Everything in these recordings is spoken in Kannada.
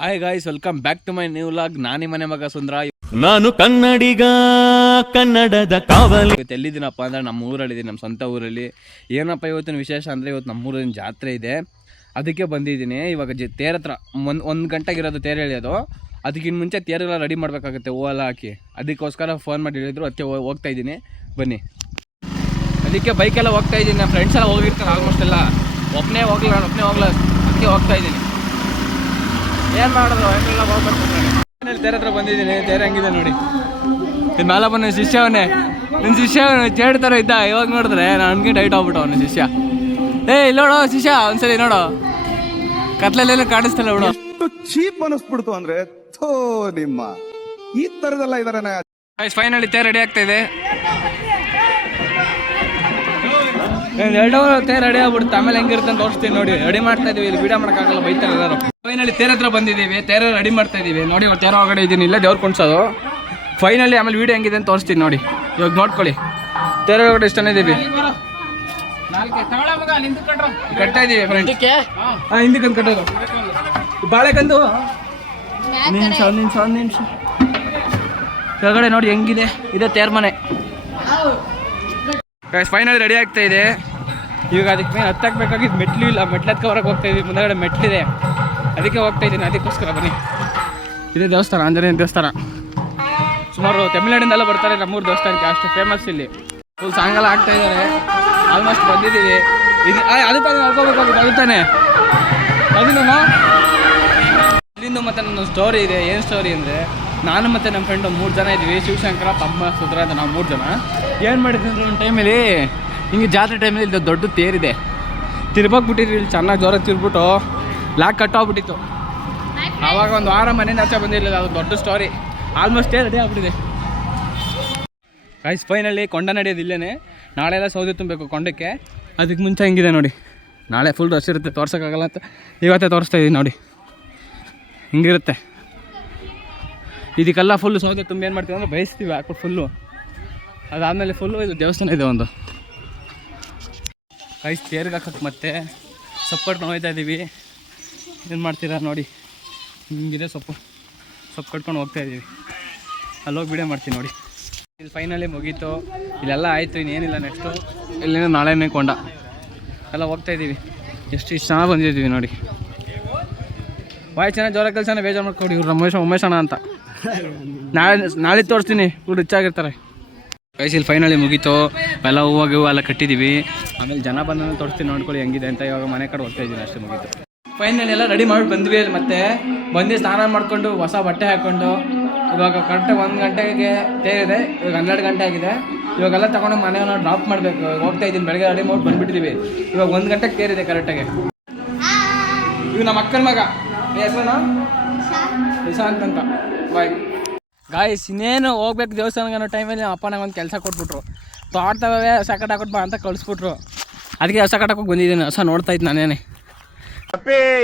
Hi guys, welcome back to my new vlog. ನಾನಿ ಮನೆ ಮಗ ಸುಂದ್ರ. ನಾನು ಕನ್ನಡಿಗ, ಕನ್ನಡದ ಕಾವಲಿ. ಇವತ್ತು ಎಲ್ಲಿದ್ದೀನಪ್ಪ ಅಂದ್ರೆ ನಮ್ಮ ಊರಲ್ಲಿದ್ದೀನಿ, ನಮ್ಮ ಸ್ವಂತ ಊರಲ್ಲಿ. ಏನಪ್ಪ ಇವತ್ತಿನ ವಿಶೇಷ ಅಂದರೆ ಇವತ್ತು ನಮ್ಮೂರಿನ ಜಾತ್ರೆ ಇದೆ, ಅದಕ್ಕೆ ಬಂದಿದ್ದೀನಿ. ಇವಾಗ ತೇರ ಹತ್ರ ಒಂದು ಗಂಟೆಗಿರೋದು ತೇರು ಎಳೆಯೋದು. ಅದಕ್ಕಿಂತ ಮುಂಚೆ ತೇರೆಲ್ಲ ರೆಡಿ ಮಾಡಬೇಕಾಗುತ್ತೆ, ಹೂವೆಲ್ಲ ಹಾಕಿ. ಅದಕ್ಕೋಸ್ಕರ ಫೋನ್ ಮಾಡಿ ಹೇಳಿದ್ರು, ಅದಕ್ಕೆ ಹೋಗ್ತಾ ಇದ್ದೀನಿ. ಬನ್ನಿ, ಅದಕ್ಕೆ ಬೈಕೆಲ್ಲ ಹೋಗ್ತಾ ಇದ್ದೀನಿ. ನಮ್ಮ ಫ್ರೆಂಡ್ಸ್ ಎಲ್ಲ ಹೋಗಿರ್ತಾರೆ ಆಲ್ಮೋಸ್ಟ್ ಎಲ್ಲ. ಒಬ್ಬನೇ ಹೋಗಲ್ಲ ಅದಕ್ಕೆ ಹೋಗ್ತಾ ಇದ್ದೀನಿ. ಏನು ಮಾಡೋದು, ಎಲ್ಲ ಹೋಗ್ಬೇಕು. ತೇರ ಹತ್ರ ಬಂದಿದ್ದೀನಿ. ತೇರು ಹೆಂಗಿದೆ ನೋಡಿ. ಇದು ಮೇಲೆ ಬಂದ ಶಿಷ್ಯವನ್ನೇ, ನಿನ್ನ ಶಿಷ್ಯ ಚೇಡ್ ಥರ ಇದ್ದ. ಇವಾಗ ನೋಡಿದ್ರೆ ನನಗೆ ಡೈಟ್ ಆಗ್ಬಿಟ್ಟು ಅವನ ಶಿಷ್ಯ. ಇಲ್ಲಿ ನೋಡೋ ಶಿಷ್ಯ, ಒಂದ್ಸರಿ ನೋಡೋ, ಕತ್ಲಲ್ಲೇನೋ ಕಾಣಿಸ್ತಲ್ಲ ಬಿಡು. ಚೀಪ್ ಅನಿಸ್ಬಿಡ್ತು ಅಂದ್ರೆ ನಿಮ್ಮ ಈ ತರದೆಲ್ಲ ಇದಾರೆ. ಫೈನಲಿ ತೇರು ರೆಡಿ ಆಗ್ತಾ ಇದೆ. 2 ಅವರ್ ತೇರು ರೆಡಿ ಆಗ್ಬಿಡುತ್ತೆ. ಆಮೇಲೆ ಹೆಂಗಿರುತ್ತೆ ಅಂತ ತೋರಿಸ್ತೀನಿ ನೋಡಿ. ರೆಡಿ ಮಾಡ್ತಾ ಇದೀವಿ, ಇಲ್ಲಿ ವಿಡಿಯೋ ಮಾಡೋಕ್ಕಾಗಲ್ಲ, ಬೈತಾರೆ ಎಲ್ಲರೂ. ಫೈನಲಿ ತೇರ ಹತ್ರ ಬಂದಿದ್ದೀವಿ, ತೇರು ರೆಡಿ ಮಾಡ್ತಾ ಇದೀವಿ ನೋಡಿ. ತೇರು ಒಳಗಡೆ ಇದ್ದೀನಿ, ಇಲ್ಲೇ ದೇವ್ರು ಕುಣ್ಸೋದು. ಫೈನಲಿ ಆಮೇಲೆ ವಿಡಿಯೋ ಹೆಂಗಿದೆ ಅಂತ ತೋರಿಸ್ತೀನಿ ನೋಡಿ. ಇವಾಗ ನೋಡ್ಕೊಳ್ಳಿ, ತೇರು ಒಳಗಡೆ ಇಷ್ಟನೇ ಇದ್ದೀವಿ. ಕಟ್ತಾ ಇದೀವಿ ಫ್ರೆಂಡ್. ಹಿಂದಕ್ಕೆ ಕಟ್ಟೋದು ಬಾಳೆಕಂದು. ನಿಮಿಷ ಕೆಳಗಡೆ ನೋಡಿ ಹೆಂಗಿದೆ. ಇದೆ ತೇರ್ ಮನೆ. ಫೈನಲ್ ರೆಡಿ ಆಗ್ತಾ ಇದೆ. ಇವಾಗ ಅದಕ್ಕೆ ಮೇಲೆ ಹತ್ತಾಕಬೇಕಾಗಿದ್ದು ಮೆಟ್ಲು ಇಲ್ಲ, ಮೆಟ್ಲು ಹತ್ಕೊಬರಕ್ಕೆ ಹೋಗ್ತಾ ಇದೀವಿ. ಮುಂದಗಡೆ ಮೆಟ್ಲಿದೆ, ಅದಕ್ಕೆ ಹೋಗ್ತಾ ಇದ್ದೀನಿ. ಅದಕ್ಕೋಸ್ಕರ ಬನ್ನಿ. ಇದೇ ದೇವಸ್ಥಾನ, ಆಂಜನೇಯ ದೇವಸ್ಥಾನ. ಸುಮಾರು ತಮಿಳ್ನಾಡಿಂದೆಲ್ಲ ಬರ್ತಾರೆ ನಮ್ಮೂರು ದೇವಸ್ಥಾನಕ್ಕೆ, ಅಷ್ಟು ಫೇಮಸ್ ಇಲ್ಲಿ. ಫುಲ್ ಸಾಂಗೆಲ್ಲ ಆಗ್ತಾ ಇದ್ದಾರೆ. ಆಲ್ಮೋಸ್ಟ್ ಬಂದಿದ್ದೀವಿ. ಇದು ಅದು ತಾನೇ ನಡ್ಕೋಬೇಕಾಗುತ್ತೆ, ಅದು ತಾನೇ ಅದನ್ನ. ಇಲ್ಲಿಂದ ಮತ್ತೆ ನನ್ನ ಸ್ಟೋರಿ ಇದೆ. ಏನು ಸ್ಟೋರಿ ಅಂದರೆ, ನಾನು ಮತ್ತು ನಮ್ಮ ಫ್ರೆಂಡು 3 ಜನ ಇದ್ವಿ. ಶಿವಶಂಕರ, ತಮ್ಮ, ಸುಧರ ಅಂತ ನಾವು 3 ಜನ. ಏನು ಮಾಡಿದ್ವಿ ಅಂದರೆ, ಒಂದು ಟೈಮಲ್ಲಿ ಹಿಂಗೆ ಜಾತ್ರೆ ಟೈಮಲ್ಲಿ ಇಲ್ಲಿ ದೊಡ್ಡ ತೇರಿದೆ, ತಿರ್ಬೋಗ್ಬಿಟ್ಟಿದ್ವಿ. ಇಲ್ಲಿ ಚೆನ್ನಾಗಿ ಜ್ವರ ತಿರ್ಬಿಟ್ಟು ಲಾಕ್ ಕಟ್ಟೋಗ್ಬಿಟ್ಟಿತ್ತು. ಆವಾಗ ಒಂದು ವಾರ ಮನೆಯಿಂದ ಆಚೆ ಬಂದಿರಲಿಲ್ಲ. ಅದು ದೊಡ್ಡ ಸ್ಟೋರಿ. ಆಲ್ಮೋಸ್ಟ್ ರೆಡಿ ಆಗ್ಬಿಟ್ಟಿದೆ ಗೈಸ್. ಫೈನಲಿ ಕೊಂಡ ನಡೆಯೋದು ಇಲ್ಲೇ. ನಾಳೆ ಎಲ್ಲ ಸೌದೆ ತುಂಬಬೇಕು ಕೊಂಡಕ್ಕೆ. ಅದಕ್ಕೆ ಮುಂಚೆ ಹೆಂಗಿದೆ ನೋಡಿ. ನಾಳೆ ಫುಲ್ ರಶ್ ಇರುತ್ತೆ, ತೋರ್ಸೋಕ್ಕಾಗಲ್ಲ ಅಂತ ಇವತ್ತೇ ತೋರಿಸ್ತಾ ಇದ್ದೀನಿ ನೋಡಿ. ಹಿಂಗಿರುತ್ತೆ. ಇದಕ್ಕೆಲ್ಲ ಫುಲ್ಲು ಸೌದೆ ತುಂಬ ಏನು ಮಾಡ್ತೀವಿ ಅಂದರೆ ಬೇಯಿಸ್ತೀವಿ ಹಾಕ್ಬಿಟ್ಟು ಫುಲ್ಲು. ಅದಾದಮೇಲೆ ಫುಲ್ಲು ಇದು ದೇವಸ್ಥಾನ ಇದೆ ಒಂದು. ಗೈಸ್ ತೇರ್ಗೆ ಹಾಕಕ್ಕೆ ಮತ್ತೆ ಸೊಪ್ಪು ನೋಯ್ತಾ ಇದ್ದೀವಿ. ಏನು ಮಾಡ್ತೀರಾ ನೋಡಿ, ಹಿಂಗಿದೆ ಸೊಪ್ಪು ಕಟ್ಕೊಂಡು ಹೋಗ್ತಾ ಇದ್ದೀವಿ. ಅಲ್ಲೋಗಿ ವಿಡಿಯೋ ಮಾಡ್ತೀನಿ ನೋಡಿ. ಇಲ್ಲಿ ಫೈನಲಿ ಮುಗೀತು, ಇಲ್ಲೆಲ್ಲ ಆಯಿತು. ಇನ್ನೇನಿಲ್ಲ, ನೆಕ್ಸ್ಟು ಇಲ್ಲೇನೋ ನಾಳೆನೇ ಕೊಂಡ ಎಲ್ಲ ಹೋಗ್ತಾ ಇದ್ದೀವಿ. ಎಷ್ಟು ಚೆನ್ನಾಗಿ ಬಂದಿದ್ದೀವಿ ನೋಡಿ. ಬಾಯ್ ಚೆನ್ನಾಗಿ ಜೋರ ಕೆಲಸನ ಬೇಜಾರು ಮಾಡ್ಕೊಡಿ. ಇವ್ರು ಉಮೇಶ್ ಅಣ್ಣ ಅಂತ. ನಾಳೆ ತೋರಿಸ್ತೀನಿ, ಇವ್ರು ರಿಚಾಗಿರ್ತಾರೆ. ಇಲ್ಲಿ ಫೈನಲಿ ಮುಗೀತು. ಎಲ್ಲ ಹೂವು ಎಲ್ಲ ಕಟ್ಟಿದ್ದೀವಿ. ಆಮೇಲೆ ಜನ ಬಂದ ತೋರಿಸ್ತೀನಿ, ನೋಡ್ಕೊಳ್ಳಿ ಹೆಂಗಿದೆ ಅಂತ. ಇವಾಗ ಮನೆ ಕಡೆ ಹೋಗ್ತಾ ಇದ್ದೀನಿ, ಅಷ್ಟೇ ಮುಗೀತು. ಫೈನಲಿ ಎಲ್ಲ ರೆಡಿ ಮಾಡಿ ಬಂದ್ವಿ. ಮತ್ತೆ ಬಂದು ಸ್ನಾನ ಮಾಡಿಕೊಂಡು ಹೊಸ ಬಟ್ಟೆ ಹಾಕ್ಕೊಂಡು ಇವಾಗ ಕರೆಕ್ಟಾಗಿ 1 ಗಂಟೆಗೆ ತೇರಿದೆ. ಇವಾಗ 12 ಗಂಟೆ ಆಗಿದೆ. ಇವಾಗೆಲ್ಲ ತಗೊಂಡು ಮನೆಯನ್ನ ಡ್ರಾಪ್ ಮಾಡಬೇಕು. ಹೋಗ್ತಾ ಇದ್ದೀನಿ, ಬೆಳಗ್ಗೆ ರೆಡಿ ಮಾಡಿ ಬಂದುಬಿಟ್ಟಿದ್ದೀವಿ. ಇವಾಗ 1 ಗಂಟೆಗೆ ತೇರಿದೆ ಕರೆಕ್ಟಾಗಿ. ಇವು ನಮ್ಮ ಅಕ್ಕನ ಮಗ, ಹೆಸರು ನಿಶಾಂತ್ ಅಂತ. Bye guys. ಇನ್ನೇನು ಹೋಗ್ಬೇಕು ದೇವಸ್ಥಾನಕ್ಕೆ ಅನ್ನೋ ಟೈಮಲ್ಲಿ ನಮ್ಮ ಅಪ್ಪನಾಗ ಒಂದು ಕೆಲಸ ಕೊಟ್ಬಿಟ್ರು. ತೋಟದವೇ ಹೊಸ ಕಟ್ಟ ಹಾಕ್ಬಿಟ್ಟು ಬಾ ಅಂತ ಕಳಿಸ್ಬಿಟ್ರು. ಅದಕ್ಕೆ ಹೊಸ ಕಟ್ಟಕ್ಕೆ ಬಂದಿದ್ದೀನಿ. ಹೊಸ ನೋಡ್ತಾ ಇದ್ದು ನಾನೇನೆ.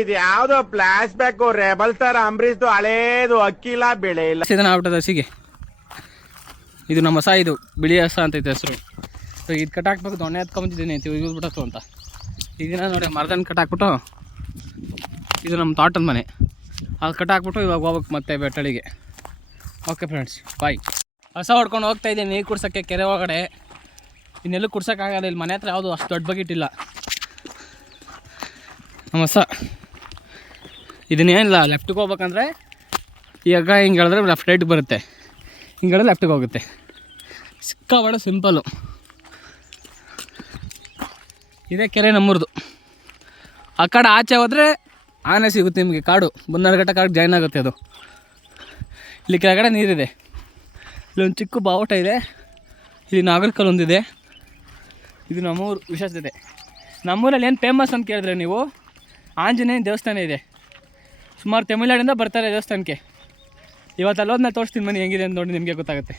ಇದು ಯಾವ್ದೋ ಫ್ಲಾಶ್ ಬ್ಯಾಕ್ ರೆಬಲ್ ತರ ಅಂಬರೀಶ್ದು ಹಳೇದು. ಅಕ್ಕಿಲ್ಲ, ಬೆಳೆ ಇಲ್ಲ. ಇದನ್ನ ಆಗ್ಬಿಟ್ಟದ ಹಸಿಗೆ. ಇದು ನಮ್ಮ ಹೊಸ, ಇದು ಬಿಳಿ ಹೊಸ ಅಂತ ಐತೆ ಹೆಸರು. ಇದು ಕಟ್ಟಾಕ್ಬೇಕು, ದೊಣ್ಣೆ ಎತ್ಕೊಂಬಂದಿದ್ದೀನಿ ತಿಳ್ಬಿಟ್ಟು ಅಂತ. ಇದನ್ನ ನೋಡಿ ಮರದನ್ನು ಕಟ್ಟಾಕ್ಬಿಟ್ಟು, ಇದು ನಮ್ಮ ತೋಟದ ಮನೆ, ಅದು ಕಟ್ಟಾಕ್ಬಿಟ್ಟು ಇವಾಗ ಹೋಗ್ಬೇಕು ಮತ್ತೆ ಬೆಟ್ಟಳಿಗೆ. ಓಕೆ ಫ್ರೆಂಡ್ಸ್, ಬಾಯ್. ಹೊಸ ಹೊಡ್ಕೊಂಡು ಹೋಗ್ತಾ ಇದ್ದೀನಿ ನೀರು ಕುಡ್ಸೋಕ್ಕೆ ಕೆರೆ ಒಳಗಡೆ. ಇನ್ನೆಲ್ಲೂ ಕುಡ್ಸೋಕ್ಕಾಗಲ್ಲ, ಇಲ್ಲಿ ಮನೆ ಹತ್ರ ಯಾವುದು ಅಷ್ಟು ದೊಡ್ಡ ಬಕೆಟ್ ಇಲ್ಲ. ನಮ್ಮ ಹೊಸ ಇದನ್ನೇನಿಲ್ಲ, ಲೆಫ್ಟಿಗೆ ಹೋಗ್ಬೇಕಂದ್ರೆ ಈಗ ಹಿಂಗೆ ಹೇಳಿದ್ರೆ ಲೆಫ್ಟ್ ರೈಟ್ಗೆ ಬರುತ್ತೆ, ಹಿಂಗೆ ಹೇಳಿದ್ರೆ ಲೆಫ್ಟಿಗೆ ಹೋಗುತ್ತೆ. ಸಿಕ್ಕಾಬಾಡ ಸಿಂಪಲ್ಲು. ಇದೇ ಕೆರೆ ನಮ್ಮೂರ್ದು. ಆ ಕಡೆ ಆಚೆ ಹೋದರೆ ಆನೆ ಸಿಗುತ್ತೆ ನಿಮಗೆ, ಕಾಡು ಬನ್ನರಘಟ್ಟ ಕಾಡು ಜಾಯ್ನ್ ಆಗುತ್ತೆ ಅದು. ಇಲ್ಲಿ ಕೆಳಗಡೆ ನೀರಿದೆ. ಇಲ್ಲೊಂದು ಚಿಕ್ಕ ಬಾವುಟ ಇದೆ. ಇಲ್ಲಿ ನಾಗರಕಲ್ಲು ಒಂದಿದೆ. ಇದು ನಮ್ಮೂರು ವಿಶೇಷತೆ. ನಮ್ಮೂರಲ್ಲಿ ಏನು ಫೇಮಸ್ ಅಂತ ಕೇಳಿದ್ರೆ ನೀವು, ಆಂಜನೇಯ ದೇವಸ್ಥಾನ ಇದೆ. ಸುಮಾರು ತಮಿಳ್ನಾಡಿಂದ ಬರ್ತಾರೆ ದೇವಸ್ಥಾನಕ್ಕೆ. ಇವತ್ತು ಅಲ್ಲೋದನ್ನ ತೋರಿಸ್ತೀನಿ ಬನ್ನಿ ಹೆಂಗಿದೆ ಅಂತ ನೋಡಿ, ನಿಮಗೆ ಗೊತ್ತಾಗುತ್ತೆ.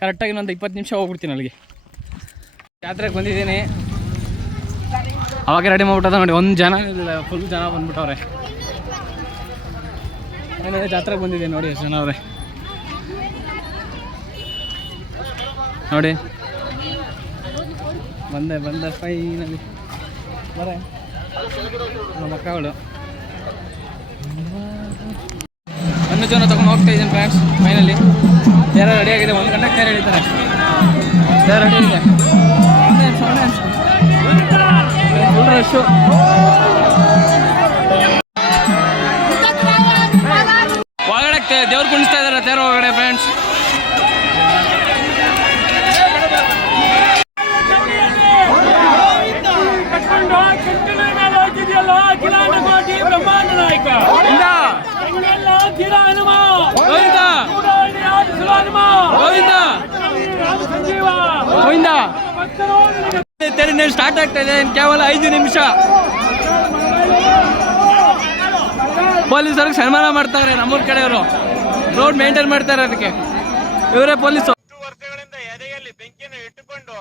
ಕರೆಕ್ಟಾಗಿ ಒಂದು 20 ನಿಮಿಷ ಹೋಗ್ಬಿಡ್ತೀನಿ ಅಲ್ಲಿಗೆ. ಜಾತ್ರೆಗೆ ಬಂದಿದ್ದೀನಿ, ಅವಾಗ ರೆಡಿ ಮಾಡ್ಬಿಟ್ಟದ ನೋಡಿ. 1 ಜನ ಇಲ್ಲ, ಫುಲ್ ಜನ ಬಂದ್ಬಿಟ್ಟವ್ರೆ. ಏನಾದರೆ ಜಾತ್ರೆಗೆ ಬಂದಿದೆ ನೋಡಿ, ಎಷ್ಟು ಜನ ಅವರೇ ನೋಡಿ. ಬಂದೆ ಫೈನಲಿ ಬರ ನಮ್ಮ ಮಕ್ಕಳು. ಇನ್ನೂ ಜನ ತೊಗೊಂಡು ಹೋಗ್ತಾ ಇದ್ದೀನಿ ಫ್ರೆಂಡ್ಸ್. ಫೈನಲಿ ಯಾರು ರೆಡಿ ಆಗಿದೆ, 1 ಗಂಟೆಗೆ ಯಾರು ಹೇಳಿದ್ದಾರೆ, ಯಾರು ರೆಡಿ ಇದೆ, ಫುಲ್ ರಶ್ಶು. ಒಳಗಡೆ ದೇವ್ರು ಕುಣಿಸ್ತಾ ಇದ್ದಾರೆ ತೇರ ಒಳಗಡೆ ಫ್ರೆಂಡ್ಸ್. ತೆರೆ ಸ್ಟಾರ್ಟ್ ಆಗ್ತಾ ಇದೆ, ಕೇವಲ 5 ನಿಮಿಷ. ಪೊಲೀಸರಿಗೆ ಸನ್ಮಾನ ಮಾಡ್ತಾರೆ ನಮ್ಮೂರ ಕಡೆಯವರು, ರೋಡ್ ಮೇಂಟೈನ್ ಮಾಡ್ತಾರೆ, ಅದಕ್ಕೆ ಇವರೇ ಪೊಲೀಸು. ವರ್ಷಗಳಿಂದ ಎದೆಯಲ್ಲಿ ಬೆಂಕಿಯನ್ನು ಇಟ್ಟುಕೊಂಡು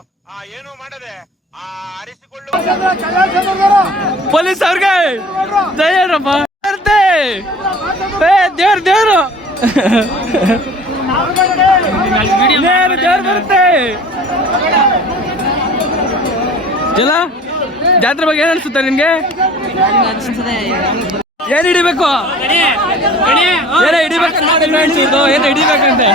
ಏನು ಮಾಡದೆ ಆರಿಸಿಕೊಳ್ಳುವ ಪೊಲೀಸ್ ಅವ್ರಿಗೆ ಜಯರಪ್ಪ ದೇವ್ರು ದೇವ್ರು ಬರುತ್ತೆ. ಜಲ ಜಾತ್ರೆ ಬಗ್ಗೆ ಏನ್ ಅನ್ಸುತ್ತೆ ನಿನ್ಗೆ? ಏನ್ ಹಿಡಿಬೇಕು, ಏನೇ ಹಿಡಿಬೇಕು, ಏನ್ ಹಿಡಿಬೇಕಂತೆ.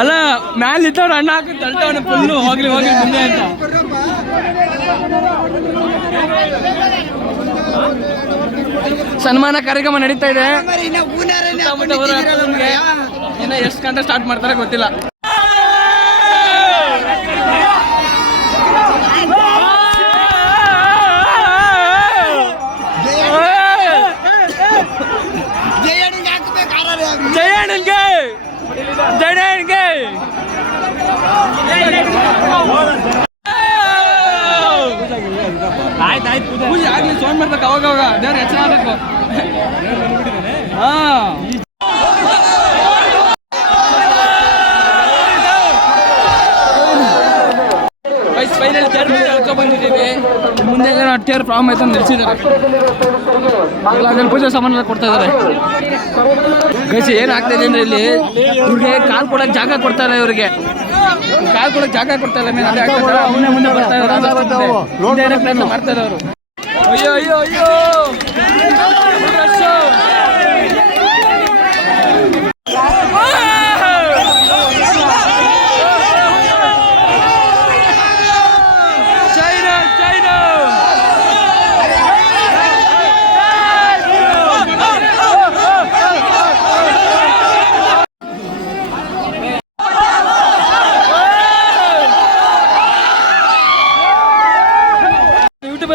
ಅಲ್ಲ ಮ್ಯಾಲ ಇದ್ದವ್ರು ಅಣ್ಣ ಹಾಕಿ ತಳ್ತವನ ಫುಲ್ಲು ಹೋಗ್ಲಿ ಹೋಗ್ಲಿ ಮುಂದೆ ಅಂತ. ಸನ್ಮಾನ ಕಾರ್ಯಕ್ರಮ ನಡೀತಾ ಇದೆ. ಇನ್ನು ಎಷ್ಟು ಗಂಟೆ ಸ್ಟಾರ್ಟ್ ಮಾಡ್ತಾರೆ ಗೊತ್ತಿಲ್ಲ. ಜಯಣ್ಣನ್ಗೆ ಜಯಣ್ಣನ್ಗೆ ಪೂಜೆ ಆಗ್ಲಿ, ಸೌಂಡ್ ಮಾಡ್ಬೇಕು ಅವಾಗ ಅವಾಗ, ದೇವ್ರ ಹೆಚ್ಚಳ ಆಗ್ಬೇಕು. ಫೈನಲ್ ಕಳ್ಕೊ ಬಂದಿದ್ದೀವಿ. ಮುಂದೆ ಏನೋ ಅಟ್ಟೇರು ಪ್ರಾಬ್ಲಮ್ ಆಯ್ತು ಅಂತ ನಿಲ್ಸಿದ್ದಾರೆ. ಅದ್ರಲ್ಲಿ ಪೂಜೆ ಸಾಮಾನು ಕೊಡ್ತಾ ಇದ್ದಾರೆ. ಗೈಸ್ ಏನು ಆಗ್ತಾ ಇದೆ ಅಂದ್ರೆ ಇಲ್ಲಿ ಇವ್ರಿಗೆ ಕಾಲ್ ಕೊಡಕ್ಕೆ ಜಾಗ ಕೊಡ್ತಾ ಇಲ್ಲ, ಇವ್ರಿಗೆ ಕಾಲ್ ಕೊಡಕ್ಕೆ ಜಾಗ ಕೊಡ್ತಾ ಇಲ್ಲ. ಅವನೇ ಮುಂದೆ ಬರ್ತಾ ಇದ್ದಾರೆ, ಪ್ರಯತ್ನ ಮಾಡ್ತಾ ಇದ್ದಾರೆ ಅವರು. ಅಯ್ಯೋ ಅಯ್ಯೋ ಅಯ್ಯೋ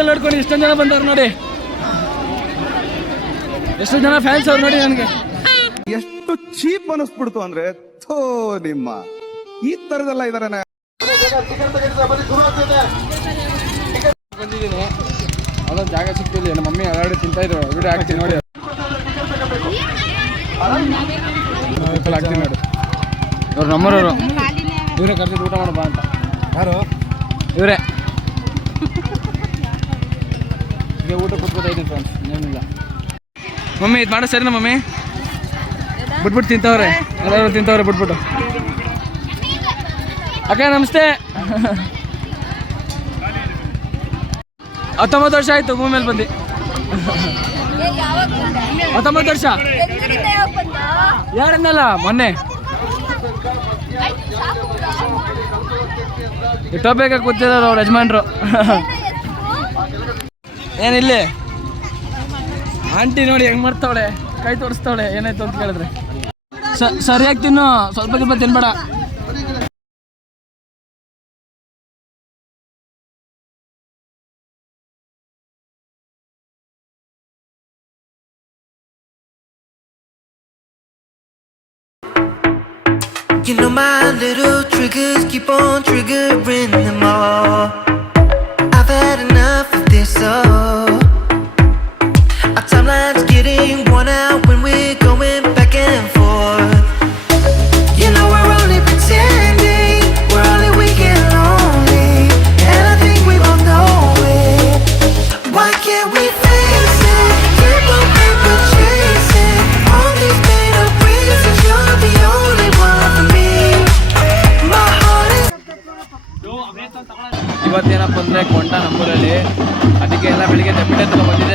ನೋಡ್ಕೊಂಡು ಇಷ್ಟೊಂದು ಜನ ಬಂದವ್ರು ನೋಡಿ, ಎಷ್ಟು ಜನ ಫ್ಯಾನ್ಸ್ ಅವ್ರು ನೋಡಿ. ನನಗೆ ಎಷ್ಟು ಚೀಪ್ ಅನಿಸ್ಬಿಡ್ತು ಅಂದ್ರೆ, ಥೋ ನಿಮ್ಮ ಈ ತರದೆಲ್ಲ ಇದಾರೆ. ಬಂದಿದ್ದೀನಿ, ಅದೊಂದು ಜಾಗ ಸಿಗ್ತಿಲ್ಲ. ನಮ್ಮ ಮಮ್ಮಿ ಅದಾಡಿ ತಿಂತಾ ಇದ್ರು, ವಿಡಿಯೋ ಹಾಕ್ತೀನಿ ನೋಡಿ, ಹಾಕ್ತೀನಿ ನೋಡಿ. ಇವ್ರು ನಮ್ಮೂರವರು, ಇವರೇ ಕರ್ಸಿದ್ದು ಊಟ ಮಾಡಬಾ ಅಂತ. ಯಾರು ಇವರೇ? ಈಗ ಊಟ ಕೊಟ್ಕೋತಾ ಇದ್ದೀನಿ ಫ್ರೆಂಡ್ಸ್, ಇನ್ನೇನಿಲ್ಲ. ಮಮ್ಮಿ ಇದು ಮಾಡೋ ಸರಿನಾ ಮಮ್ಮಿ? ಬಿಟ್ಬಿಟ್ಟು ತಿಂತವ್ರೆ, ಎಲ್ಲರೂ ತಿಂತವ್ರೆ ಬಿಟ್ಬಿಟ್ಟು. ಅಕ್ಕ ನಮಸ್ತೆ. 19 ವರ್ಷ ಆಯ್ತು ಭೂಮಿ ಮೇಲೆ ಬಂದು. 19 ವರ್ಷ ಯಾರನ್ನಲ್ಲ, ಮೊನ್ನೆ ಟೋಬೇಕ ಕೂತಿದ್ದಾರೆ ಅವ್ರ ಯಜಮಾನ್ರು. ಏನಿಲ್ಲಿ ಆಂಟಿ ನೋಡಿ ಹೆಂಗ್ ಮಾಡ್ತಾವಳೆ, ಕೈ ತೋರಿಸ್ತಾವಳೆ ಏನಾಯ್ತು ಅಂತ ಕೇಳಿದ್ರೆ. ಸರಿಯಾಗಿ ತಿನ್ನು, ಸ್ವಲ್ಪ ತಿನ್ಬೇಡ. You know my little triggers keep on triggering them all. I've had enough of this, our timeline's getting worn out when we're going back and forth. You know we're only pretending, we're only weak and lonely, and I think we both know it. Why can't we fake ಬೆಳಿಗ್ಗೆ ದಬ್ಬಿಟ್ಟೆ ತಗೊಂಡು ಬಂದಿದ್ದೀವಿ.